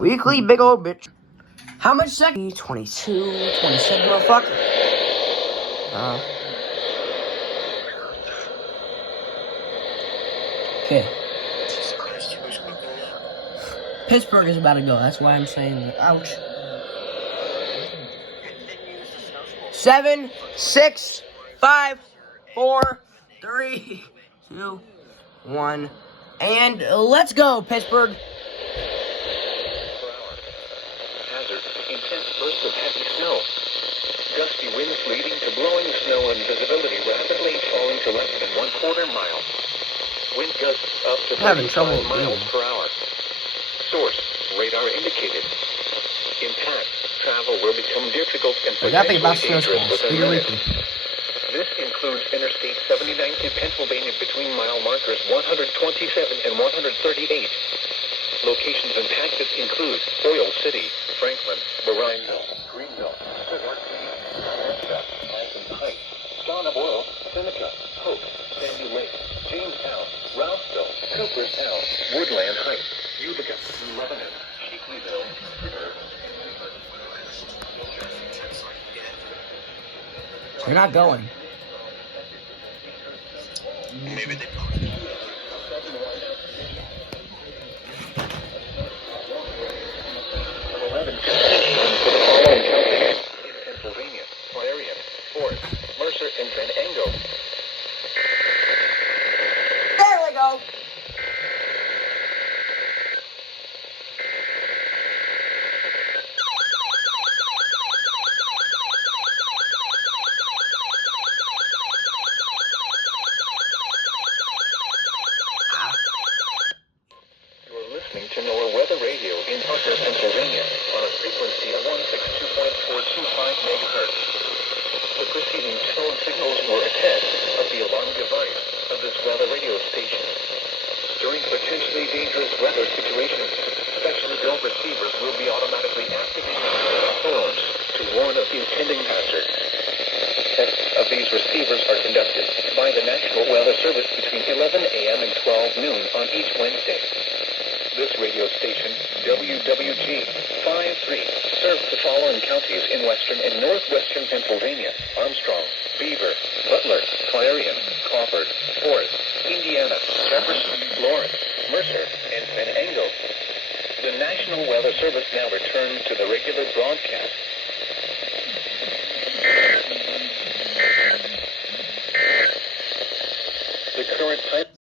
Weekly big old bitch. How much second? 22, 27, motherfucker. Okay. Pittsburgh is about to go. That's why I'm saying ouch. 7, 6, 5, 4, 3, 2, 1, and let's go, Pittsburgh. Hazard, intense bursts of heavy snow. Gusty winds leading to blowing snow and visibility rapidly falling to less than 1/4 mile. Wind gusts up to 35 miles per hour. Source, radar indicated. Impact, travel will become difficult and potentially dangerous within minutes. This includes Interstate 79 in Pennsylvania between mile markers 127 and 138. Locations impacted include Oil City, Franklin, Barineville, Greenville, Ison Heights, Dawn of Oil, Seneca, Hope, Sandy Lake, Jamestown, Rouseville, Cooperstown, Woodland Heights, Utica, Lebanon, Sheakleyville, You're not going. Maybe they Pennsylvania, Clarion, Fort, Mercer, and Venango. There we go. To NOAA Weather Radio in Parker, Pennsylvania, on a frequency of 162.425 MHz. The preceding tone signals were a test of the alarm device of this weather radio station. During potentially dangerous weather situations, specially built receivers will be automatically activated on phones to warn of impending hazard. Tests of these receivers are conducted by the National Weather Service between 11 a.m. and 12 noon on each Wednesday. This radio station, WWG53, serves the following counties in western and northwestern Pennsylvania: Armstrong, Beaver, Butler, Clarion, Crawford, Forest, Indiana, Jefferson, Lawrence, Mercer, and Venango. The National Weather Service now returns to the regular broadcast